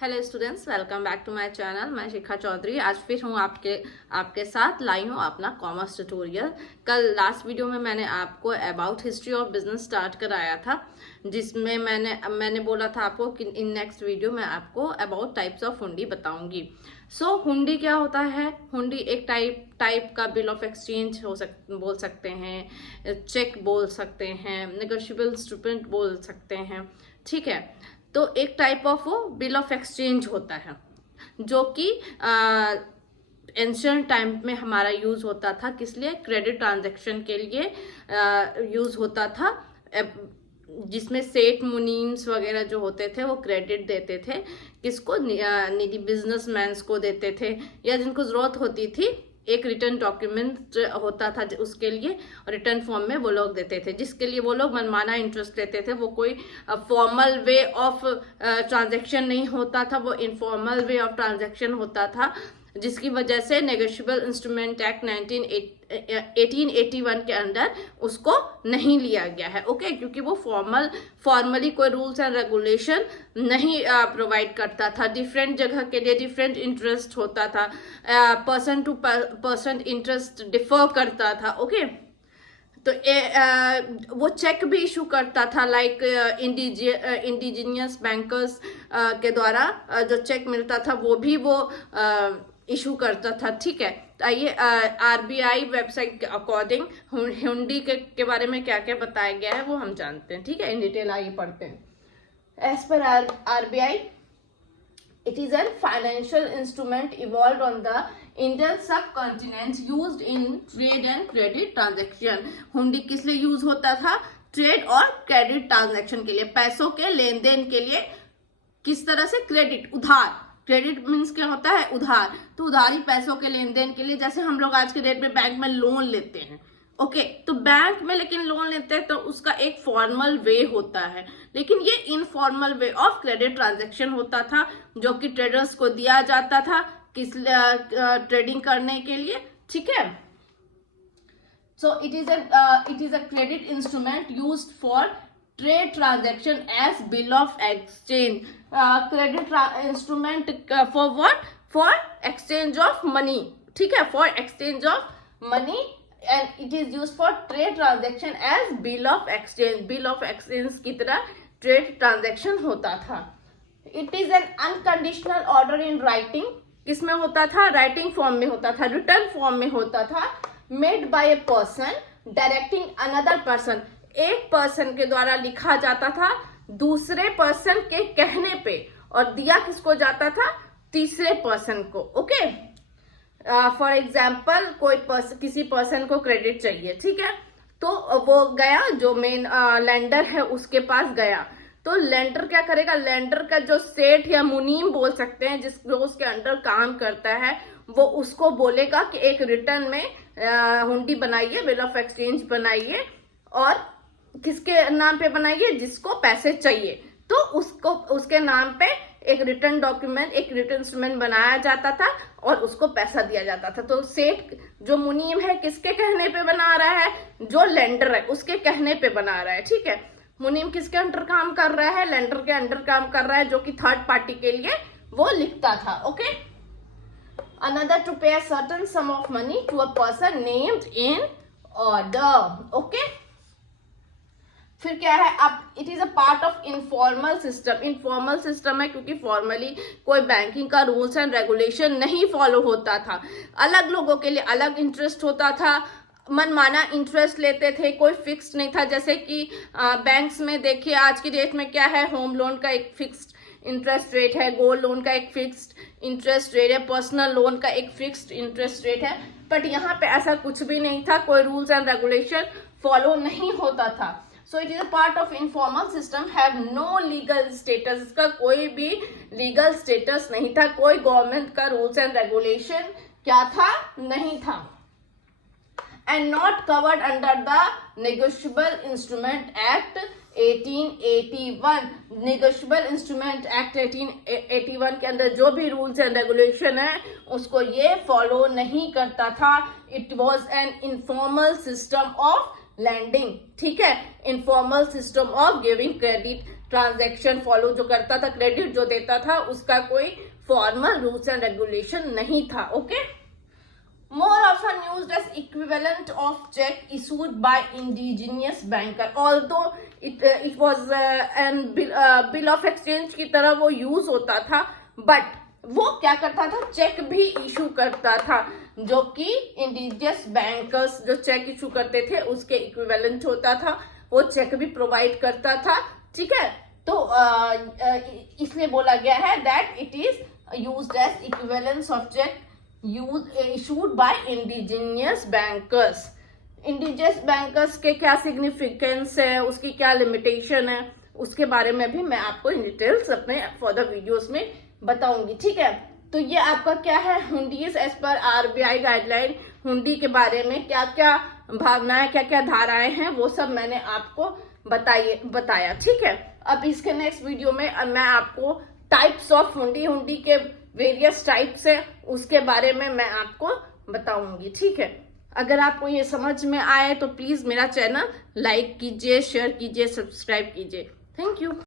Hello students, welcome back to my channel. मैं शिखा चौधरी आज फिर हूँ आपके साथ लाई हूँ अपना कॉमर्स ट्यूटोरियल। कल लास्ट वीडियो में मैंने आपको about history of business start कराया था, जिसमें मैंने बोला था आपको कि इन नेक्स्ट वीडियो में आपको अबाउट टाइप्स ऑफ हुंडी बताऊंगी। सो हुंडी क्या होता है? हुंडी एक टाइप का बिल ऑफ एक्सचेंज बोल सकते हैं, चेक बोल सकते हैं, नेगोशिएबल इंस्ट्रूमेंट बोल सकते हैं। ठीक है, तो एक टाइप ऑफ वो बिल ऑफ एक्सचेंज होता है जो कि एंशिएंट टाइम में हमारा यूज होता था। किस लिए? क्रेडिट ट्रांजैक्शन के लिए यूज होता था, जिसमें सेठ मुनीम्स वगैरह जो होते थे वो क्रेडिट देते थे। किसको? निडी बिजनेसमैन को देते थे, या जिनको जरूरत होती थी एक रिटर्न डॉक्यूमेंट होता था उसके लिए रिटर्न फॉर्म में वो लोग देते थे, जिसके लिए वो लोग मनमाना इंटरेस्ट लेते थे। वो कोई फॉर्मल वे ऑफ ट्रांजैक्शन नहीं होता था, वो इनफॉर्मल वे ऑफ ट्रांजैक्शन होता था, जिसकी वजह से नेगोशिएबल इंस्ट्रूमेंट एक्ट 1881 के अंदर उसको नहीं लिया गया है। ओके, क्योंकि वो फॉर्मली कोई रूल्स एंड रेगुलेशन नहीं प्रोवाइड करता था। डिफरेंट जगह के लिए डिफरेंट इंटरेस्ट होता था, person to person interest differ करता था। ओके, तो वो चेक भी इशू करता था, लाइक इंडिजीनियस बैंकर्स के द्वारा जो चेक मिलता था वो भी वो इशू करता था। ठीक है, तो आइए आरबीआई वेबसाइट के अकॉर्डिंग हुंडी के बारे में क्या क्या बताया गया है वो हम जानते हैं। ठीक है, इन डिटेल आइए पढ़ते हैं। As per RBI, it is a financial instrument evolved on the Indian subcontinent used in trade and credit transaction। हुंडी किस लिए यूज होता था? ट्रेड और क्रेडिट ट्रांजैक्शन के लिए, पैसों के लेन देन के लिए। किस तरह से? क्रेडिट, उधार। क्रेडिट मीन्स क्या होता है? उधार। तो उधारी पैसों के लेन देन के लिए, जैसे हम लोग आज के डेट में बैंक में लोन लेते हैं। ओके, तो बैंक में लेकिन लोन लेते हैं तो उसका एक फॉर्मल वे होता है, लेकिन ये informal way of credit transaction होता था जो कि ट्रेडर्स को दिया जाता था किस ट्रेडिंग करने के लिए। ठीक है, so it is a credit instrument used for trade transaction as bill of exchange. Credit instrument for what? For exchange of money. ठीक है, for exchange of money and it is used for trade transaction as bill of exchange। bill of exchange की तरह trade transaction होता था। it is an unconditional order in writing। किस में होता था? राइटिंग फॉर्म में होता था, रिटर्न फॉर्म में होता था। made by a person directing another person। एक पर्सन के द्वारा लिखा जाता था दूसरे पर्सन के कहने पे, और दिया किसको जाता था? तीसरे पर्सन को। ओके, फॉर एग्जाम्पल किसी पर्सन को क्रेडिट चाहिए। ठीक है, तो वो गया, जो मेन लेंडर है उसके पास गया, तो लेंडर क्या करेगा? लेंडर का जो सेठ या मुनीम बोल सकते हैं, जो उसके अंडर काम करता है, वो उसको बोलेगा कि एक रिटर्न में हुंडी बनाइए, बिल ऑफ एक्सचेंज बनाइए, और किसके नाम पे बनाइए? जिसको पैसे चाहिए। तो उसके नाम पे एक रिटर्न डॉक्यूमेंट, एक रिटर्न इंस्ट्रूमेंट बनाया जाता था और उसको पैसा दिया जाता था। तो सेठ जो मुनीम है किसके कहने पे बना रहा है? जो लेंडर है उसके कहने पे बना रहा है। ठीक है, मुनीम किसके अंडर काम कर रहा है? लेंडर के अंडर काम कर रहा है, जो कि थर्ड पार्टी के लिए वो लिखता था। Okay, another to pay a certain sum of money to a person named in order. Okay, फिर क्या है? अब it is a part of informal system. Informal system है क्योंकि फॉर्मली कोई बैंकिंग का रूल्स एंड रेगुलेशन नहीं फॉलो होता था। अलग लोगों के लिए अलग इंटरेस्ट होता था, मनमाना इंटरेस्ट लेते थे, कोई फिक्स्ड नहीं था। जैसे कि बैंक्स में देखिए आज की डेट में क्या है? होम लोन का एक फिक्स्ड इंटरेस्ट रेट है, गोल्ड लोन का एक फिक्स्ड इंटरेस्ट रेट है, पर्सनल लोन का एक फिक्स्ड इंटरेस्ट रेट है। बट यहाँ पे ऐसा कुछ भी नहीं था, कोई रूल्स एंड रेगुलेशन फॉलो नहीं होता था। So it is a part of informal system, have no legal status. इसका कोई भी लीगल स्टेटस नहीं था, कोई गवर्नमेंट का रूल्स एंड रेगुलेशन क्या था? नहीं था। And not covered under the negotiable instrument act 1881। Negotiable instrument act 1881 के अंदर जो भी रूल्स एंड रेगुलेशन है उसको ये फॉलो नहीं करता था। It was an informal system of lending. ठीक है, informal system of giving credit transaction follow जो करता था, क्रेडिट जो देता था, उसका कोई फॉर्मल रूल्स एंड रेगुलेशन नहीं था. Okay, more often used as equivalent of check issued by indigenous banker, although it was an bill of exchange की तरह वो यूज होता था, बट वो क्या करता था, चेक भी इशू करता था, जो कि इंडिजियस बैंकर्स जो चेक इशू करते थे उसके इक्विवेलेंट होता था. वो चेक भी प्रोवाइड करता था. ठीक है, तो इसलिए बोला गया है that it is used as equivalence of cheque issued by indigenous bankers. Indigenous bankers के क्या सिग्निफिकेंस है, उसकी क्या लिमिटेशन है, उसके बारे में भी मैं आपको इन डिटेल्स अपने फर्दर वीडियोस में बताऊंगी. ठीक है, तो ये आपका क्या है, hundis as per RBI guideline. Hundi के बारे में क्या क्या भावनाएं, क्या क्या धाराएं हैं, वो सब मैंने आपको बताया. ठीक है, अब इसके नेक्स्ट वीडियो में मैं आपको टाइप्स ऑफ हुंडी के वेरियस टाइप्स है, उसके बारे में मैं आपको बताऊंगी. ठीक है, अगर आपको ये समझ में आए तो प्लीज मेरा चैनल लाइक कीजिए, शेयर कीजिए, सब्सक्राइब कीजिए. Thank you.